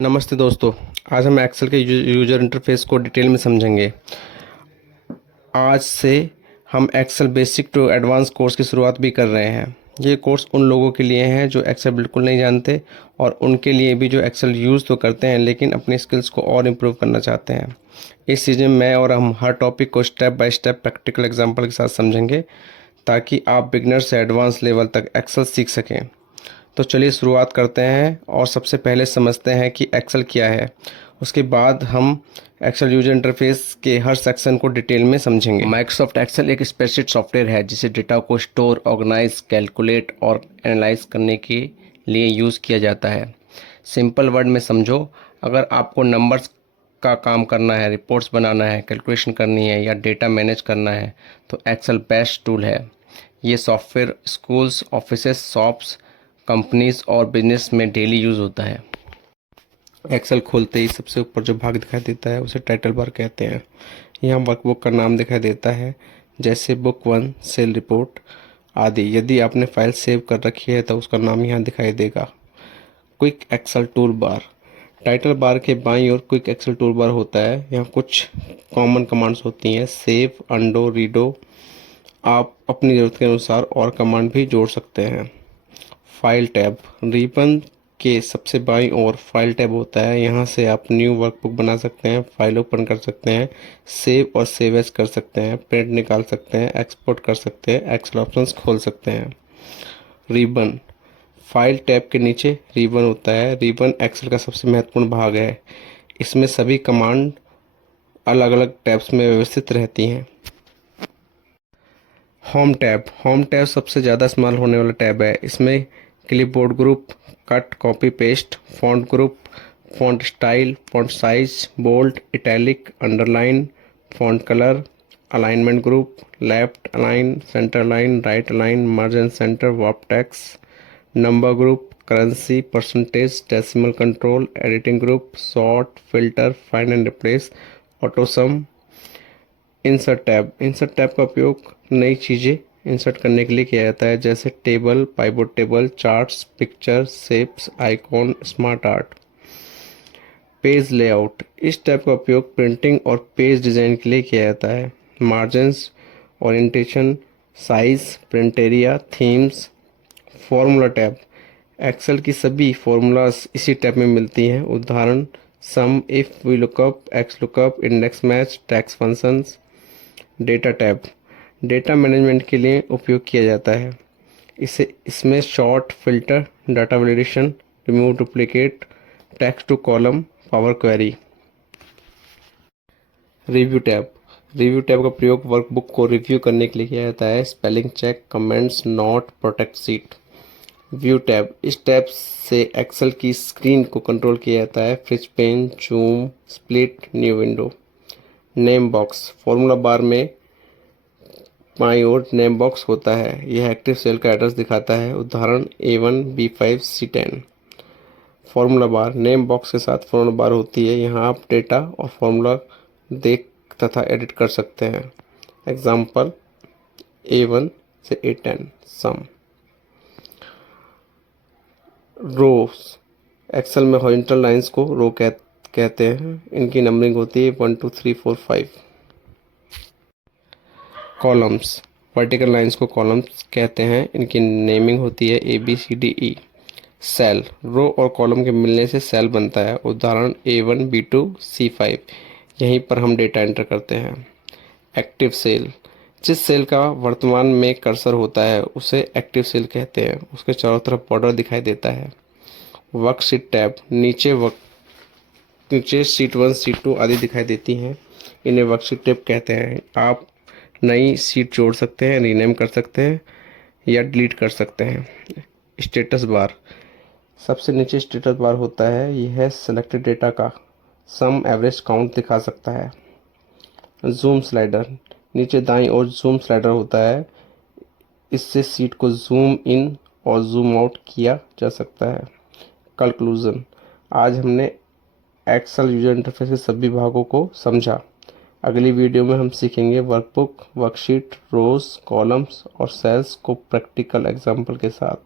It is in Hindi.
नमस्ते दोस्तों। आज हम एक्सेल के यूज़र इंटरफेस को डिटेल में समझेंगे। आज से हम Excel basic to advance course की शुरुआत भी कर रहे हैं। ये कोर्स उन लोगों के लिए हैं जो एक्सेल बिल्कुल नहीं जानते और उनके लिए भी जो एक्सेल यूज़ तो करते हैं लेकिन अपनी स्किल्स को और इम्प्रूव करना चाहते हैं। इस सीजन में और हम हर टॉपिक को step by step practical example के साथ समझेंगे ताकि आप बिगनर से एडवांस लेवल तक एक्सेल सीख सकें। तो चलिए शुरुआत करते हैं और सबसे पहले समझते हैं कि एक्सेल क्या है। उसके बाद हम एक्सेल यूजर इंटरफेस के हर सेक्शन को डिटेल में समझेंगे। माइक्रोसॉफ्ट एक्सेल एक स्प्रेडशीट सॉफ्टवेयर है जिसे डेटा को स्टोर, ऑर्गेनाइज, कैलकुलेट और एनालाइज करने के लिए यूज़ किया जाता है। सिंपल वर्ड में समझो, अगर आपको नंबर्स का काम करना है, रिपोर्ट्स बनाना है, कैलकुलेशन करनी है या डेटा मैनेज करना है तो एक्सेल बेस्ट टूल है। ये software schools, offices, shops, companies और बिजनेस में डेली यूज़ होता है। एक्सेल खोलते ही सबसे ऊपर जो भाग दिखाई देता है उसे टाइटल बार कहते हैं। यहाँ वर्कबुक का नाम दिखाई देता है, जैसे बुक 1, सेल रिपोर्ट आदि। यदि आपने फाइल सेव कर रखी है तो उसका नाम यहाँ दिखाई देगा। Quick Excel tool bar, title bar के बाईं ओर क्विक एक्सेल टूल बार होता है। यहाँ कुछ कॉमन कमांड्स होती हैं, सेव, अंडो, रीडो। आप अपनी ज़रूरत के अनुसार और कमांड भी जोड़ सकते हैं। फाइल टैब, रिबन के सबसे बाईं ओर फाइल टैब होता है। यहाँ से आप न्यू वर्कबुक बना सकते हैं, फाइल ओपन कर सकते हैं, सेव और सेव एज कर सकते हैं, प्रिंट निकाल सकते हैं, एक्सपोर्ट कर सकते हैं, एक्सेल ऑप्शंस खोल सकते हैं। रिबन, फाइल टैब के नीचे रिबन होता है। रिबन एक्सेल का सबसे महत्वपूर्ण भाग है। इसमें सभी कमांड अलग अलग टैब्स में व्यवस्थित रहती हैं। होम टैब, होम टैब सबसे ज़्यादा इस्तेमाल होने वाला टैब है। इसमें clipboard group, cut, copy, paste, font group, font style, font size, bold, italic, underline, font colour, alignment group, left align, centre align, right align, merge and centre, wrap text, number group, currency, percentage, decimal control, editing group, sort, filter, find and replace, auto sum. Insert tab, insert tab का उपयोग नई चीज़ें इंसर्ट करने के लिए किया जाता है, जैसे table, pivot table, charts, picture, shapes, icon, smart art. Page layout, इस टैब का उपयोग प्रिंटिंग और पेज डिज़ाइन के लिए किया जाता है। Margins, orientation, size, print area, themes. Formula tab, Excel की सभी फॉर्मूलाज इसी टैब में मिलती हैं। उदाहरण sum, if, V lookup, X lookup, index match, text functions. Data tab, data management के लिए उपयोग किया जाता है। इसमें sort, filter, data validation, remove duplicate, text to column, power query. Review tab, review tab का प्रयोग वर्कबुक को रिव्यू करने के लिए किया जाता है। Spelling check, comments, note, protect sheet. View tab, इस टैब से एक्सेल की स्क्रीन को कंट्रोल किया जाता है। Freeze pane, zoom, split, new window. Name box, formula bar में बाईं ओर नेम बॉक्स होता है। यह एक्टिव सेल का एड्रेस दिखाता है। उदाहरण A1, B5, C10। Formula bar, name box के साथ फॉर्मूला बार होती है। यहाँ आप डेटा और फॉर्मूला देख तथा एडिट कर सकते हैं। एग्जाम्पल A1 से A10 सम। रोज, एक्सेल में हॉरिजॉन्टल लाइंस को रो कहते हैं। इनकी नंबरिंग होती है 1 2 3 4 5। कॉलम्स, वर्टिकल लाइंस को कॉलम्स कहते हैं। इनकी नेमिंग होती है ABCDE। सेल, रो और कॉलम के मिलने से सेल बनता है। उदाहरण A1, B2, C5। यहीं पर हम डेटा एंटर करते हैं। एक्टिव सेल, जिस सेल का वर्तमान में कर्सर होता है उसे एक्टिव सेल कहते हैं। उसके चारों तरफ बॉर्डर दिखाई देता है। वर्कशीट टैब, नीचे शीट 1, शीट 2 आदि दिखाई देती हैं। इन्हें वर्कशीट टैब कहते हैं। आप नई सीट जोड़ सकते हैं, रीनेम कर सकते हैं या डिलीट कर सकते हैं। स्टेटस बार, सबसे नीचे स्टेटस बार होता है। यह सेलेक्टेड डेटा का सम एवरेज काउंट दिखा सकता है। जूम स्लाइडर, नीचे दाईं ओर जूम स्लाइडर होता है। इससे सीट को जूम इन और जूम आउट किया जा सकता है। कंक्लूजन, आज हमने एक्सेल यूजर इंटरफेस के सभी भागों को समझा। अगली वीडियो में हम सीखेंगे वर्कबुक, वर्कशीट, रोज, कॉलम्स और सेल्स को प्रैक्टिकल एग्जाम्पल के साथ।